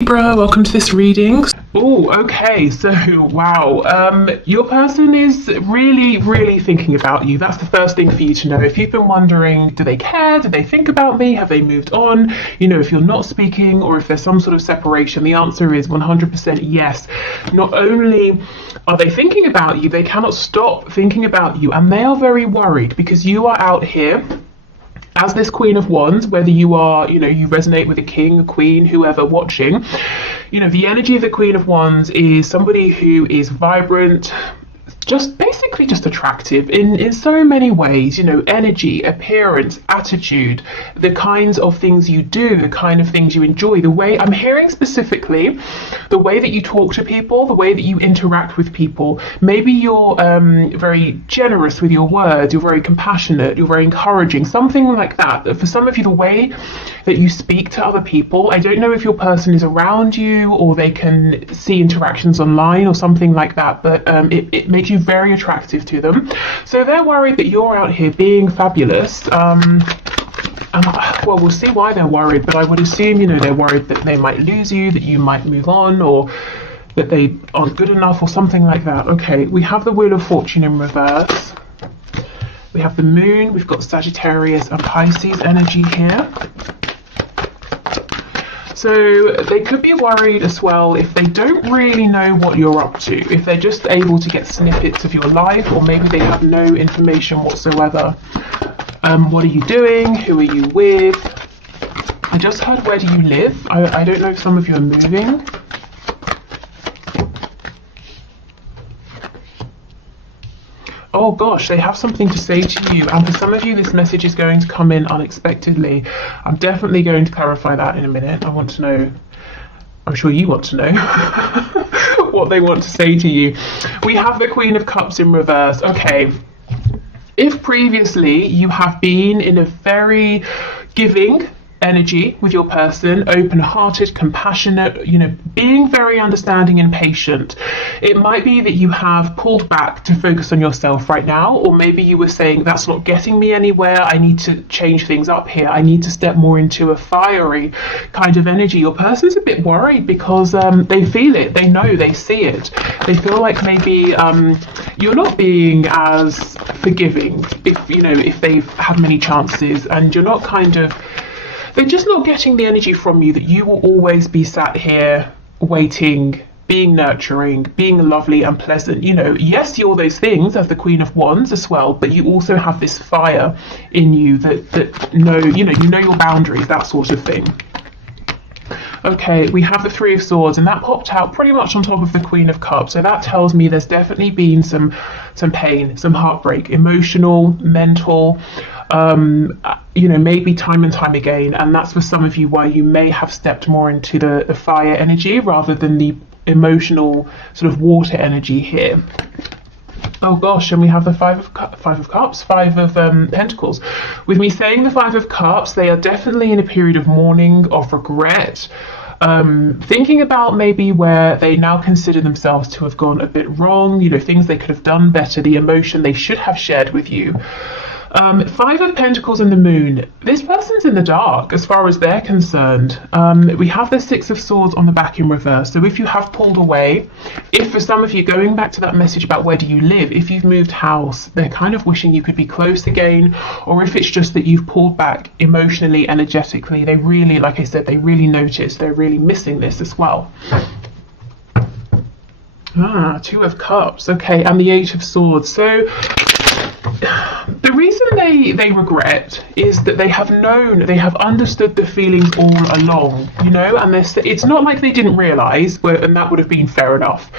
Libra, welcome to this reading. Oh, okay, so wow, your person is really thinking about you. That's the first thing for you to know. If you've been wondering, do they care? Do they think about me? Have they moved on? You know, if you're not speaking or if there's some sort of separation, the answer is 100% yes. Not only are they thinking about you, they cannot stop thinking about you, and they are very worried because you are out here as this Queen of Wands, whether you are, you resonate with a king, a queen, whoever watching, the energy of the Queen of Wands is somebody who is vibrant, basically just attractive in so many ways, energy, appearance, attitude, the kinds of things you do, the kind of things you enjoy, the way I'm hearing specifically, the way that you talk to people, the way that you interact with people. Maybe you're very generous with your words, you're very compassionate, you're very encouraging, something like that. For some of you, the way that you speak to other people, I don't know if your person is around you or they can see interactions online or something like that, but it makes you very attractive to them. So they're worried that you're out here being fabulous. Well, we'll see why they're worried, but I would assume, they're worried that they might lose you, that you might move on, or that they aren't good enough or something like that. Okay, we have the Wheel of Fortune in reverse. We have the Moon, we've got Sagittarius and Pisces energy here. So they could be worried as well if they don't really know what you're up to, if they're just able to get snippets of your life, or maybe they have no information whatsoever. What are you doing? Who are you with? I just heard, where do you live? I don't know if some of you are moving. Oh gosh, they have something to say to you, and for some of you this message is going to come in unexpectedly. I'm definitely going to clarify that in a minute. I want to know, I'm sure you want to know what they want to say to you. We have the Queen of Cups in reverse. Okay, if previously you have been in a very giving energy with your person, open-hearted, compassionate, being very understanding and patient, it might be that you have pulled back to focus on yourself right now, or maybe you were saying, that's not getting me anywhere, I need to change things up here, I need to step more into a fiery kind of energy. Your person's a bit worried because they feel it, they know, they see it, they feel like maybe you're not being as forgiving if they've had many chances, and you're not they're just not getting the energy from you that you will always be sat here waiting, being nurturing, being lovely and pleasant. Yes, you're those things as the Queen of Wands as well, but you also have this fire in you that know your boundaries, that sort of thing. Okay, we have the Three of Swords, and that popped out pretty much on top of the Queen of Cups. So that tells me there's definitely been some pain, some heartbreak, emotional, mental, maybe time and time again. And that's for some of you why you may have stepped more into the fire energy rather than the emotional sort of water energy here. Oh gosh, and we have the Five of Cups, Five of Pentacles. With me saying the Five of Cups, they are definitely in a period of mourning, of regret, thinking about maybe where they now consider themselves to have gone a bit wrong, things they could have done better, the emotion they should have shared with you. Five of Pentacles and the Moon. This person's in the dark as far as they're concerned. We have the Six of Swords on the back in reverse. So if you have pulled away, if for some of you, going back to that message about where do you live, if you've moved house, they're kind of wishing you could be close again, or if it's just that you've pulled back emotionally, energetically, they really, like I said, they really notice, they're really missing this as well. Two of Cups, okay, and the Eight of Swords. So the reason they regret is that they have understood the feelings all along, and it's not like they didn't realise, and that would have been fair enough.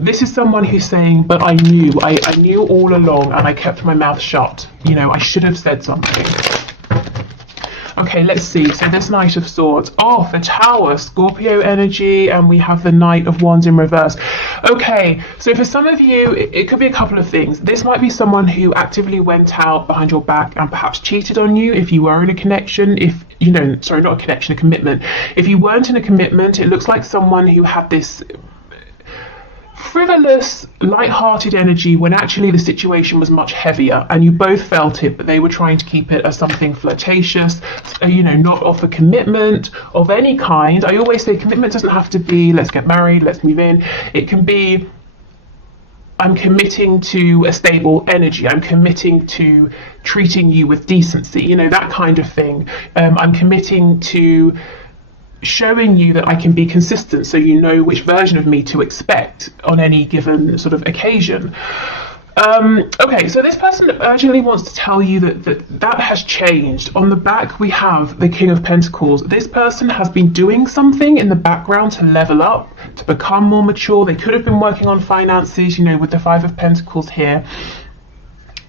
This is someone who's saying, but I knew all along and I kept my mouth shut, I should have said something. Okay, let's see. So this Knight of Swords. Oh, the Tower, Scorpio energy, and we have the Knight of Wands in reverse. Okay, so for some of you, it could be a couple of things. This might be someone who actively went out behind your back and perhaps cheated on you if you were in a connection, sorry, not a connection, a commitment. If you weren't in a commitment, it looks like someone who had this frivolous, light-hearted energy when actually the situation was much heavier, and you both felt it, but they were trying to keep it as something flirtatious, not offer commitment of any kind. I always say commitment doesn't have to be let's get married, let's move in. It can be I'm committing to a stable energy. I'm committing to treating you with decency, that kind of thing. I'm committing to showing you that I can be consistent, so you know which version of me to expect on any given sort of occasion. Okay, so this person urgently wants to tell you that has changed. On the back, we have the King of Pentacles. This person has been doing something in the background to level up, to become more mature. They could have been working on finances, with the Five of Pentacles here.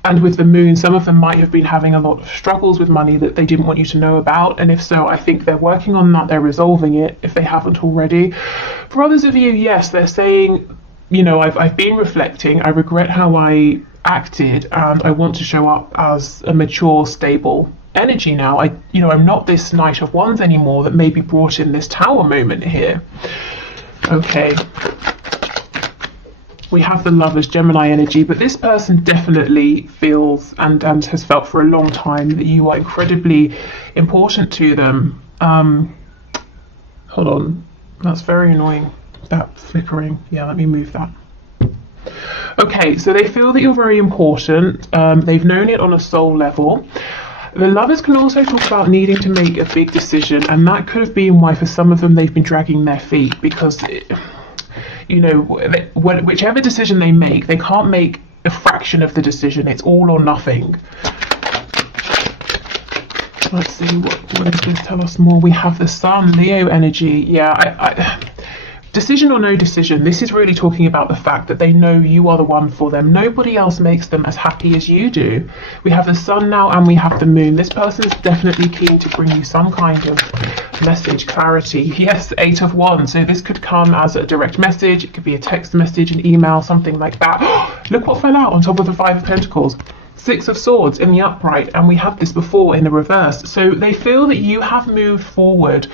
And with the Moon, some of them might have been having a lot of struggles with money that they didn't want you to know about. And if so, I think they're working on that. They're resolving it if they haven't already. For others of you, yes, they're saying, I've been reflecting. I regret how I acted, and I want to show up as a mature, stable energy now. I'm not this Knight of Wands anymore that maybe brought in this Tower moment here. Okay. We have the Lovers, Gemini energy, but this person definitely feels and has felt for a long time that you are incredibly important to them. Hold on, that's very annoying, that flickering. Yeah, let me move that. Okay, so they feel that you're very important. They've known it on a soul level. The Lovers can also talk about needing to make a big decision, and that could have been why for some of them they've been dragging their feet, because whichever decision they make, they can't make a fraction of the decision. It's all or nothing. Let's see, what does this tell us more? We have the Sun, Leo energy. Yeah, decision or no decision, this is really talking about the fact that they know you are the one for them. Nobody else makes them as happy as you do. We have the Sun now, and we have the Moon. This person is definitely keen to bring you some kind of message, clarity. Yes, Eight of Wands. So this could come as a direct message. It could be a text message, an email, something like that. Look what fell out on top of the Five of Pentacles. Six of Swords in the upright, and we had this before in the reverse. So they feel that you have moved forward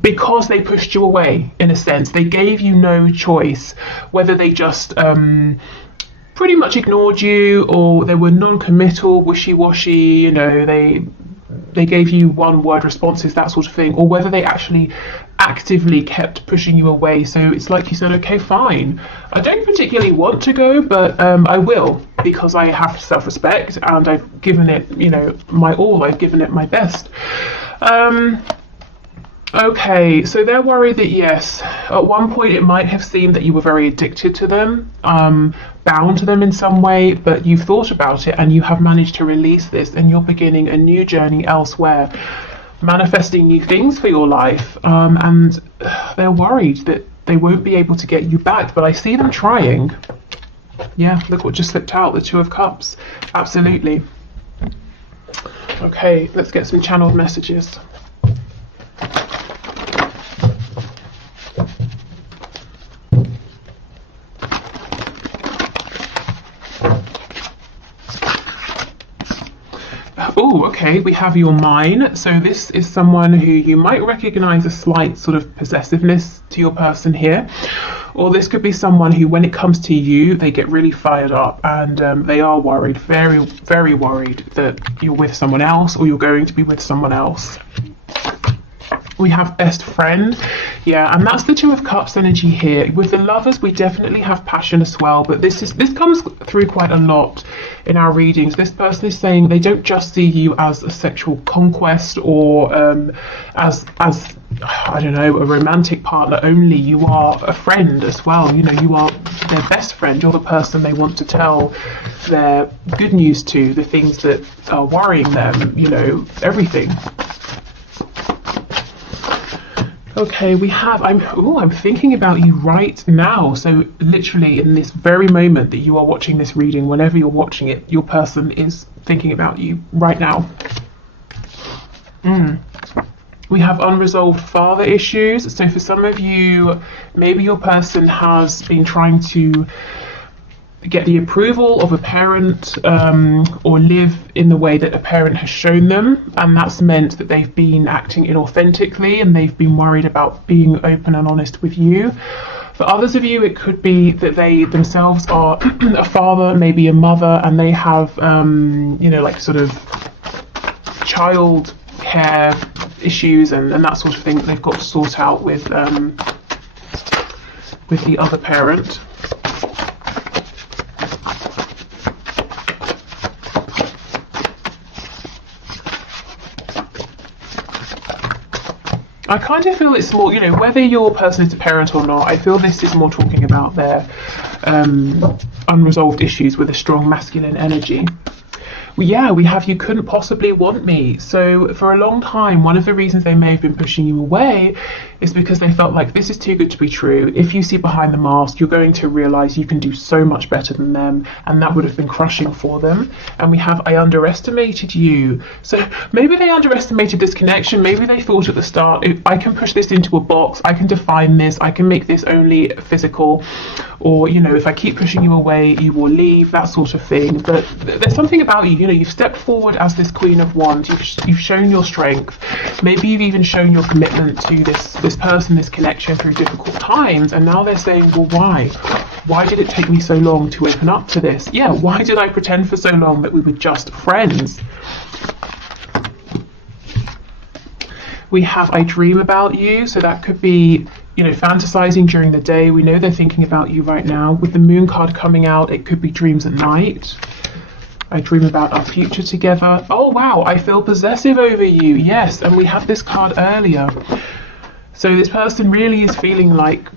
because they pushed you away, in a sense. They gave you no choice, whether they just pretty much ignored you, or they were non-committal, wishy-washy, they gave you one-word responses, that sort of thing, or whether they actually actively kept pushing you away. So it's like you said, okay, fine, I don't particularly want to go, but I will, because I have self-respect, and I've given it, my all. I've given it my best. Okay, so they're worried that, yes, at one point it might have seemed that you were very addicted to them, bound to them in some way, but you've thought about it and you have managed to release this, and you're beginning a new journey elsewhere, manifesting new things for your life, and they're worried that they won't be able to get you back, but I see them trying. Yeah, look what just slipped out, the Two of Cups. Absolutely. Okay, let's get some channeled messages. Oh, okay, we have your Mine. So this is someone who you might recognize a slight sort of possessiveness to your person here. Or this could be someone who, when it comes to you, they get really fired up, and they are worried, very, very worried that you're with someone else, or you're going to be with someone else. We have Best Friend. Yeah, and that's the Two of Cups energy here. With the Lovers, we definitely have passion as well, but this comes through quite a lot in our readings. This person is saying they don't just see you as a sexual conquest, or as I don't know, a romantic partner only. You are a friend as well. You are their best friend. You're the person they want to tell their good news to, the things that are worrying them, everything. Okay, we have, I'm thinking about you right now. So literally in this very moment that you are watching this reading, whenever you're watching it, your person is thinking about you right now. We have unresolved father issues. So for some of you, maybe your person has been trying to get the approval of a parent, or live in the way that a parent has shown them, and that's meant that they've been acting inauthentically, and they've been worried about being open and honest with you. For others of you, it could be that they themselves are a father, maybe a mother, and they have, you know, like sort of child care issues and that sort of thing that they've got to sort out with the other parent. I kind of feel it's more, you know, whether your person is a parent or not, I feel this is more talking about their unresolved issues with a strong masculine energy. Well, yeah, we have you couldn't possibly want me. So for a long time, one of the reasons they may have been pushing you away is because they felt like this is too good to be true. If you see behind the mask, you're going to realize you can do so much better than them, and that would have been crushing for them. And we have I underestimated you. So maybe they underestimated this connection. Maybe they thought at the start, I can push this into a box, I can define this, I can make this only physical, or, you know, if I keep pushing you away, you will leave, that sort of thing. But there's something about you, you know, you've stepped forward as this Queen of Wands, you've shown your strength, maybe you've even shown your commitment to this person, this connection through difficult times, and now they're saying, well, why did it take me so long to open up to this? Yeah, why did I pretend for so long that we were just friends? We have I dream about you, so that could be, you know, fantasizing during the day. We know they're thinking about you right now. With the moon card coming out, it could be dreams at night. I dream about our future together. Oh wow, I feel possessive over you. Yes, and we had this card earlier. So this person really is feeling like,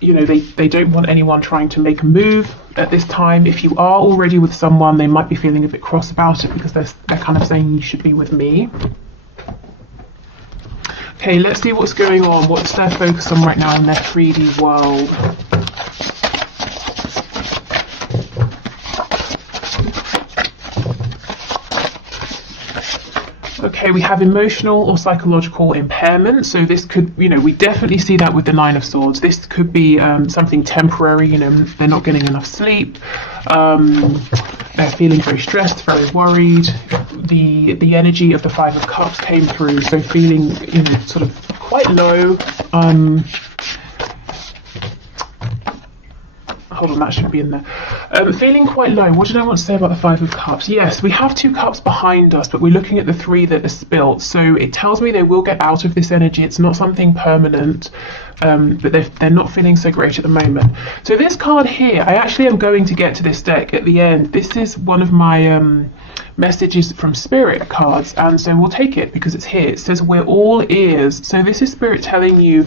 you know, they don't want anyone trying to make a move at this time. If you are already with someone, they might be feeling a bit cross about it because they're kind of saying you should be with me. Okay, let's see what's going on. What's their focus on right now in their 3D world? Okay, we have emotional or psychological impairment. So this could, you know, we definitely see that with the Nine of Swords. This could be something temporary, you know, they're not getting enough sleep. They're feeling very stressed, very worried. The energy of the Five of Cups came through, so feeling, you know, sort of quite low. Hold on, that should be in there. Feeling quite low. What did I want to say about the Five of Cups? Yes, we have two cups behind us, but we're looking at the three that are spilt. So it tells me they will get out of this energy. It's not something permanent, but they're not feeling so great at the moment. So this card here, I actually am going to get to this deck at the end. This is one of my messages from Spirit cards, and so we'll take it because it's here. It says we're all ears. So this is Spirit telling you,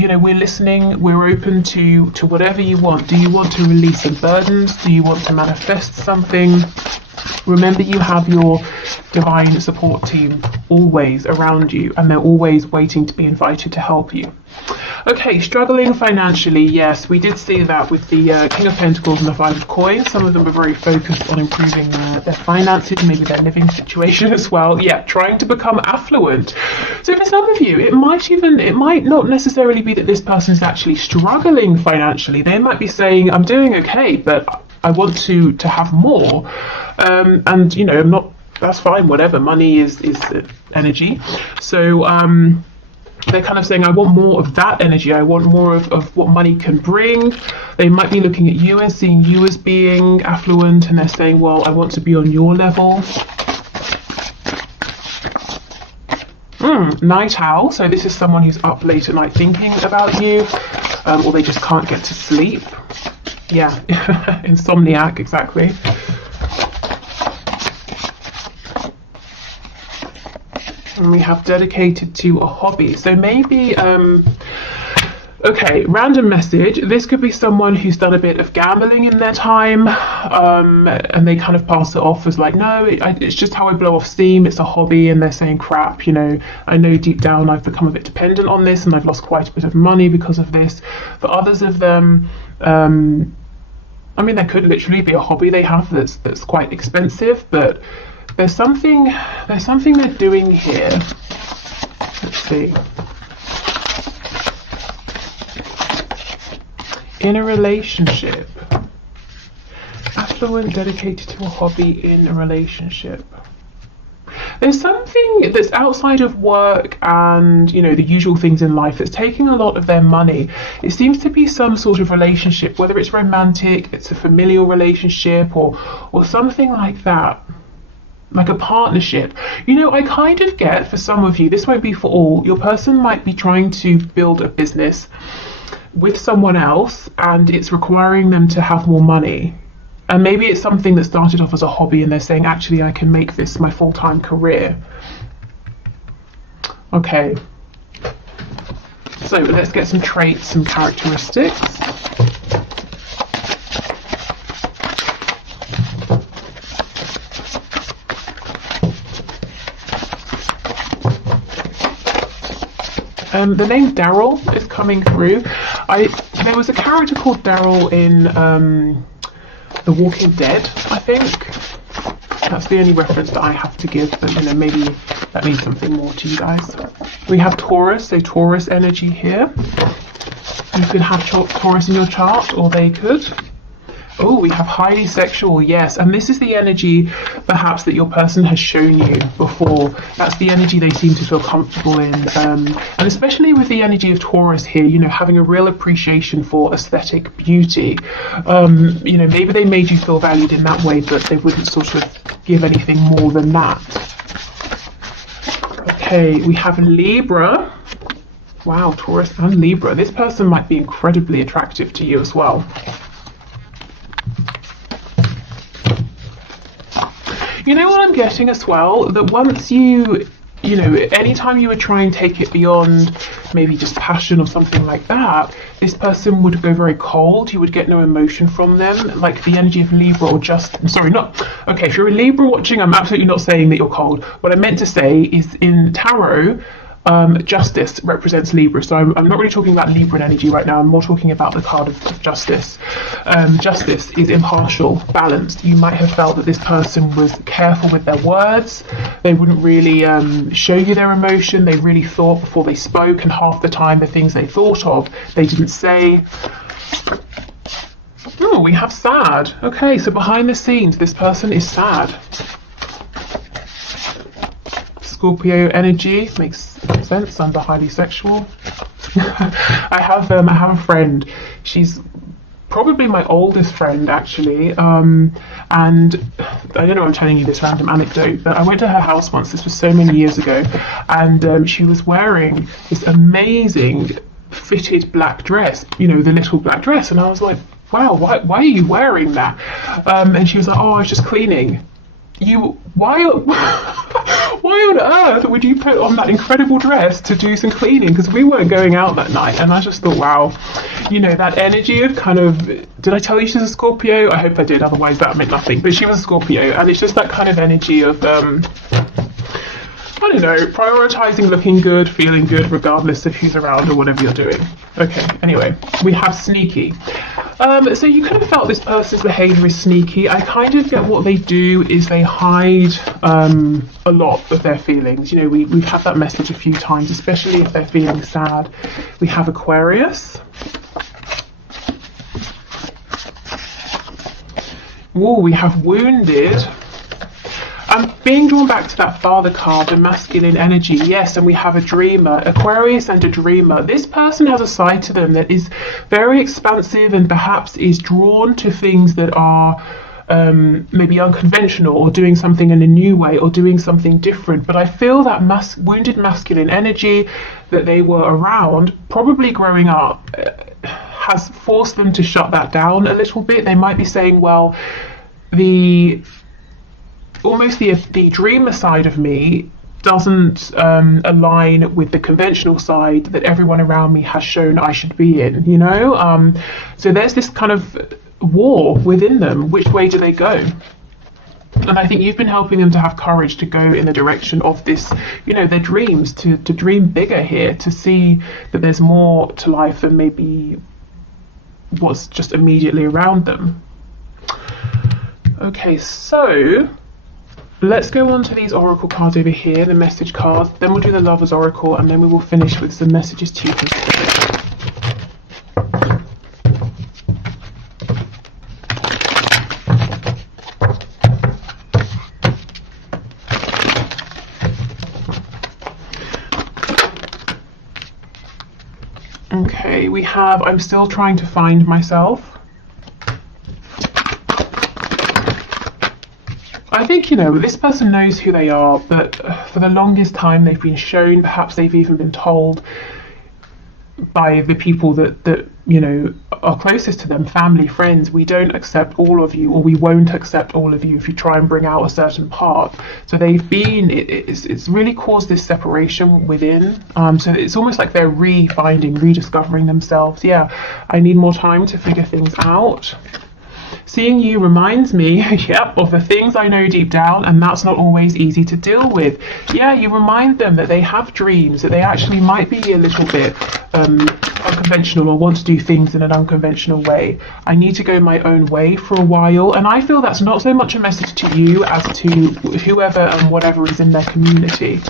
you know, we're listening, we're open to whatever you want. Do you want to release some burdens? Do you want to manifest something? Remember, you have your divine support team always around you, and they're always waiting to be invited to help you. Okay, struggling financially. Yes, we did see that with the King of Pentacles and the Five of Coins. Some of them are very focused on improving their finances, maybe their living situation as well. Yeah, trying to become affluent. So for some of you, it might not necessarily be that this person is actually struggling financially. They might be saying, I'm doing okay, but I want to have more. And, you know, I'm not, that's fine, whatever. Money is energy. So, they're kind of saying, I want more of that energy. I want more of what money can bring. They might be looking at you and seeing you as being affluent, and they're saying, well, I want to be on your level. Night owl. So this is someone who's up late at night thinking about you, or they just can't get to sleep. Yeah, insomniac, exactly. And we have dedicated to a hobby. So maybe, okay, random message. This could be someone who's done a bit of gambling in their time, and they kind of pass it off as like, no, it's just how I blow off steam. It's a hobby, and they're saying, crap, you know, I know deep down I've become a bit dependent on this, and I've lost quite a bit of money because of this. For others of them, I mean, there could literally be a hobby they have that's quite expensive, but there's something they're doing here. Let's see. In a relationship. Affluent, dedicated to a hobby in a relationship. There's something that's outside of work and, you know, the usual things in life that's taking a lot of their money. It seems to be some sort of relationship, whether it's romantic, it's a familial relationship, or something like that. Like a partnership. You know, I kind of get, for some of you, this won't be for all, your person might be trying to build a business with someone else and it's requiring them to have more money. And maybe it's something that started off as a hobby and they're saying, actually, I can make this my full-time career. Okay. So let's get some traits and characteristics. The name Daryl is coming through. There was a character called Daryl in The Walking Dead, I think. That's the only reference that I have to give, but you know, maybe that means something more to you guys. We have Taurus, so Taurus energy here. You could have Taurus in your chart, or they could. Oh, we have highly sexual, yes. And this is the energy, perhaps, that your person has shown you before. That's the energy they seem to feel comfortable in. And especially with the energy of Taurus here, you know, having a real appreciation for aesthetic beauty. You know, maybe they made you feel valued in that way, but they wouldn't sort of give anything more than that. Okay, we have Libra. Wow, Taurus and Libra. This person might be incredibly attractive to you as well. You know what I'm getting as well? That once you know, anytime you would try and take it beyond maybe just passion or something like that, this person would go very cold. You would get no emotion from them, like the energy of Libra or okay, if you're a Libra watching, I'm absolutely not saying that you're cold. What I meant to say is in tarot, justice represents Libra, so I'm not really talking about Libran energy right now. I'm more talking about the card of justice. Justice is impartial, balanced. You might have felt that this person was careful with their words. They wouldn't really show you their emotion. They really thought before they spoke, and half the time the things they thought of they didn't say. Oh, we have sad. Okay, so behind the scenes this person is sad. Scorpio energy makes sense under highly sexual. I have a friend. She's probably my oldest friend actually, and I don't know, I'm telling you this random anecdote, but I went to her house once. This was so many years ago, and she was wearing this amazing fitted black dress, you know, the little black dress, and I was like, wow, why are you wearing that? And she was like, oh, I was just cleaning. Why on earth would you put on that incredible dress to do some cleaning? Because we weren't going out that night, and I just thought, wow, you know, that energy of kind of, did I tell you she's a Scorpio? I hope I did, otherwise that meant nothing, but she was a Scorpio, and it's just that kind of energy of I don't know, prioritizing looking good, feeling good, regardless of who's around or whatever you're doing. Okay, anyway, we have sneaky. So you could have felt this person's behaviour is sneaky. I kind of get what they do is they hide a lot of their feelings. You know, we've had that message a few times, especially if they're feeling sad. We have Aquarius. Oh, we have wounded. I'm being drawn back to that father card, the masculine energy, yes, and we have a dreamer, Aquarius and a dreamer. This person has a side to them that is very expansive and perhaps is drawn to things that are maybe unconventional, or doing something in a new way, or doing something different. But I feel that wounded masculine energy that they were around, probably growing up, has forced them to shut that down a little bit. They might be saying, well, almost the dreamer side of me doesn't align with the conventional side that everyone around me has shown I should be in, you know? So there's this kind of war within them. Which way do they go? And I think you've been helping them to have courage to go in the direction of this, you know, their dreams, to dream bigger here, to see that there's more to life than maybe what's just immediately around them. Okay, so let's go on to these oracle cards over here, the message cards. Then we'll do the Lover's Oracle, and then we will finish with some messages to you. Okay, we have I'm still trying to find myself. I think, you know, this person knows who they are, but for the longest time they've been shown, perhaps they've even been told by the people that you know are closest to them, family, friends, we don't accept all of you, or we won't accept all of you if you try and bring out a certain part. So they've been, it's really caused this separation within. So it's almost like they're refinding, rediscovering themselves. Yeah, I need more time to figure things out. Seeing you reminds me, yep, of the things I know deep down, and that's not always easy to deal with. Yeah, you remind them that they have dreams, that they actually might be a little bit unconventional or want to do things in an unconventional way. I need to go my own way for a while, and I feel that's not so much a message to you as to whoever and whatever is in their community.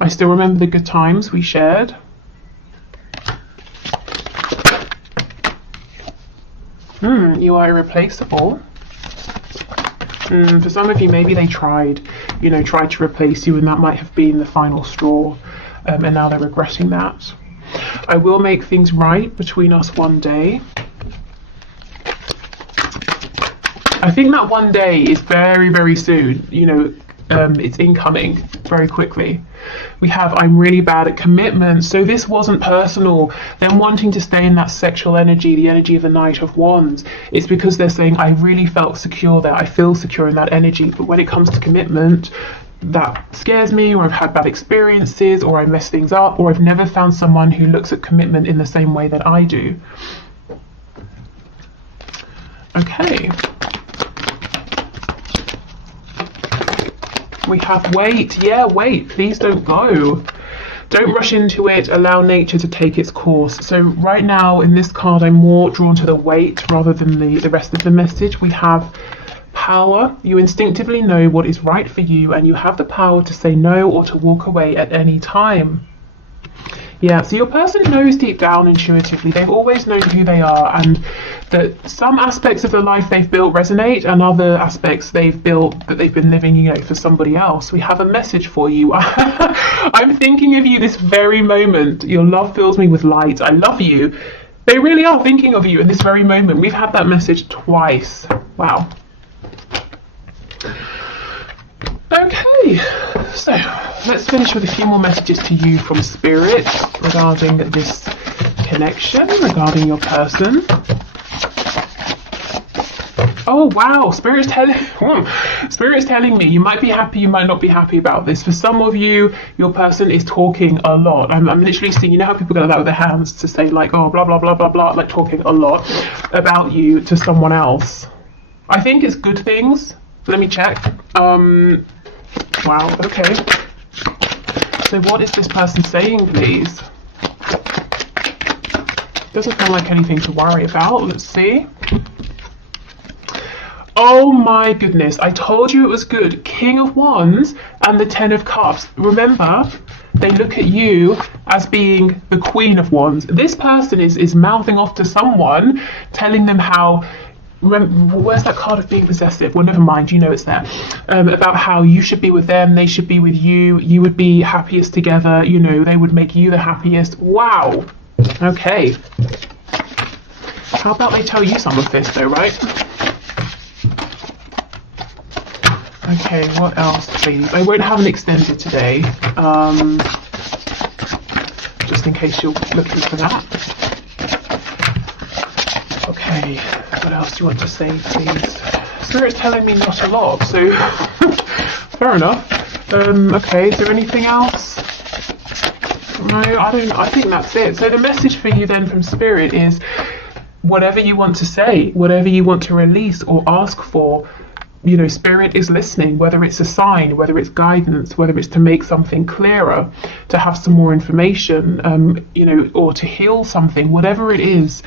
I still remember the good times we shared. You are irreplaceable. For some of you, maybe they tried to replace you, and that might have been the final straw, and now they're regretting that. I will make things right between us one day. I think that one day is very, very soon. You know, it's incoming very quickly. We have I'm really bad at commitment. So this wasn't personal. Them wanting to stay in that sexual energy, the energy of the Knight of Wands. It's because they're saying I really felt secure there. I feel secure in that energy. But when it comes to commitment, that scares me, or I've had bad experiences, or I mess things up, or I've never found someone who looks at commitment in the same way that I do. Okay. We have wait. Yeah, wait. Please don't go. Don't rush into it. Allow nature to take its course. So right now in this card, I'm more drawn to the wait rather than the rest of the message. We have power. You instinctively know what is right for you, and you have the power to say no or to walk away at any time. Yeah, so your person knows deep down intuitively, they've always known who they are, and that some aspects of the life they've built resonate, and other aspects they've built that they've been living, you know, for somebody else. We have a message for you. I'm thinking of you this very moment. Your love fills me with light. I love you. They really are thinking of you in this very moment. We've had that message twice. Wow. Okay, so let's finish with a few more messages to you from Spirit regarding this connection, regarding your person. Oh wow, Spirit's telling me you might be happy, you might not be happy about this. For some of you, your person is talking a lot. I'm literally seeing, you know how people go like that with their hands to say like, oh, blah, blah, blah, blah, blah, like talking a lot about you to someone else. I think it's good things. Let me check. Wow, okay. So what is this person saying, please? Doesn't feel like anything to worry about. Let's see. Oh my goodness, I told you it was good. King of Wands and the Ten of Cups. Remember, they look at you as being the Queen of Wands. This person is mouthing off to someone, telling them how, where's that card of being possessive? Well, never mind, you know it's there. About how you should be with them, they should be with you, you would be happiest together, you know, they would make you the happiest. Wow. Okay. How about they tell you some of this though, right? Okay, what else, please? I won't have an extended today, just in case you're looking for that. Okay, what else do you want to say, please? Spirit's telling me not a lot, so fair enough. Okay, is there anything else? No, I think that's it. So the message for you then from Spirit is whatever you want to say, whatever you want to release or ask for, you know, Spirit is listening, whether it's a sign, whether it's guidance, whether it's to make something clearer, to have some more information, you know, or to heal something, whatever it is,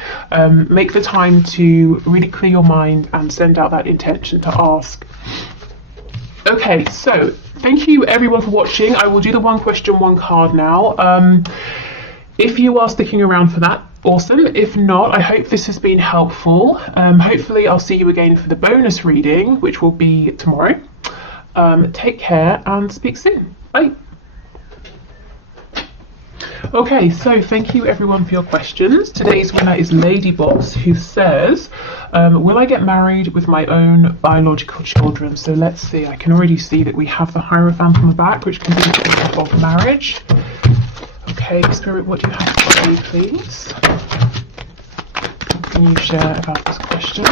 make the time to really clear your mind and send out that intention to ask. Okay, so thank you everyone for watching. I will do the one question, one card now. If you are sticking around for that, awesome. If not, I hope this has been helpful. Hopefully I'll see you again for the bonus reading, which will be tomorrow. Take care and speak soon. Bye. Okay, so thank you everyone for your questions. Today's winner is Ladybox, who says, will I get married with my own biological children? So let's see, I can already see that we have the Hierophant on the back, which can be indicative of marriage. Okay, Spirit, what do you have to say, please? What can you share about this question?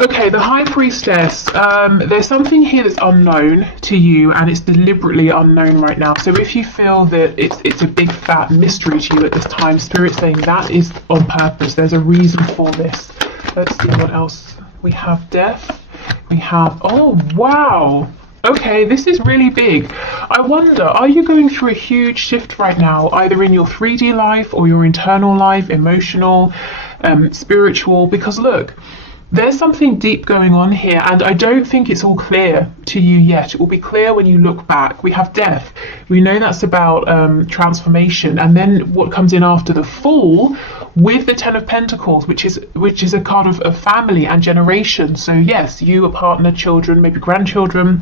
Okay, the High Priestess, there's something here that's unknown to you, and it's deliberately unknown right now. So if you feel that it's a big fat mystery to you at this time, Spirit's saying that is on purpose. There's a reason for this. Let's see what else we have. Death. We have, oh wow. Okay, this is really big. I wonder, are you going through a huge shift right now, either in your 3D life or your internal life, emotional, spiritual? Because look, there's something deep going on here, and I don't think it's all clear to you yet. It will be clear when you look back. We have death. We know that's about transformation, and then what comes in after the fall with the Ten of Pentacles, which is a card of family and generation. So yes, you, a partner, children, maybe grandchildren.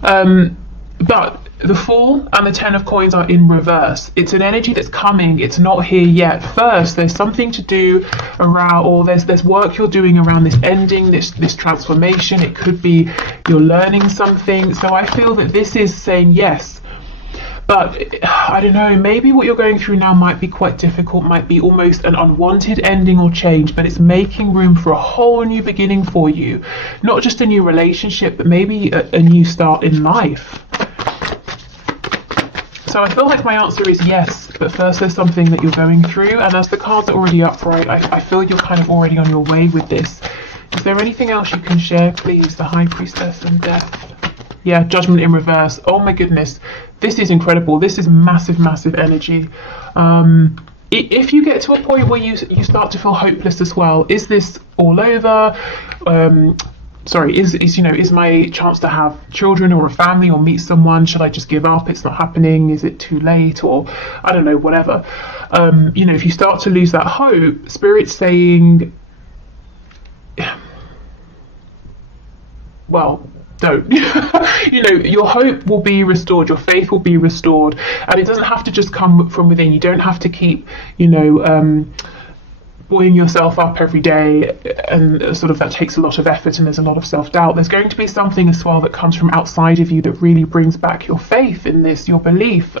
But the Fool and the Ten of Coins are in reverse. It's an energy that's coming. It's not here yet. First, there's something to do around, or there's work you're doing around this ending, this transformation. It could be you're learning something. So I feel that this is saying yes. But I don't know, maybe what you're going through now might be quite difficult, might be almost an unwanted ending or change, but it's making room for a whole new beginning for you. Not just a new relationship, but maybe a new start in life. So I feel like my answer is yes, but first there's something that you're going through, and as the cards are already upright, I feel you're kind of already on your way with this. Is there anything else you can share, please? The High Priestess and Death. Yeah, Judgment in reverse. Oh my goodness, this is incredible. This is massive, massive energy. If you get to a point where you start to feel hopeless as well, is this all over? Sorry, is my chance to have children or a family or meet someone, should I just give up? It's not happening. Is it too late? Or I don't know, whatever. If you start to lose that hope, Spirit's saying, well, don't. Your hope will be restored, your faith will be restored, and it doesn't have to just come from within. You don't have to keep, buoying yourself up every day, and sort of that takes a lot of effort, and there's a lot of self-doubt. There's going to be something as well that comes from outside of you that really brings back your faith in this, your belief.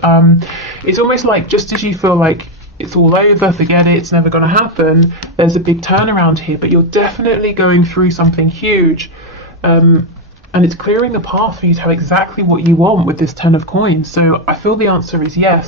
It's almost like, just as you feel like it's all over, forget it, it's never going to happen, there's a big turnaround here, but you're definitely going through something huge. And it's clearing the path for you to have exactly what you want with this Ten of Coins. So I feel the answer is yes.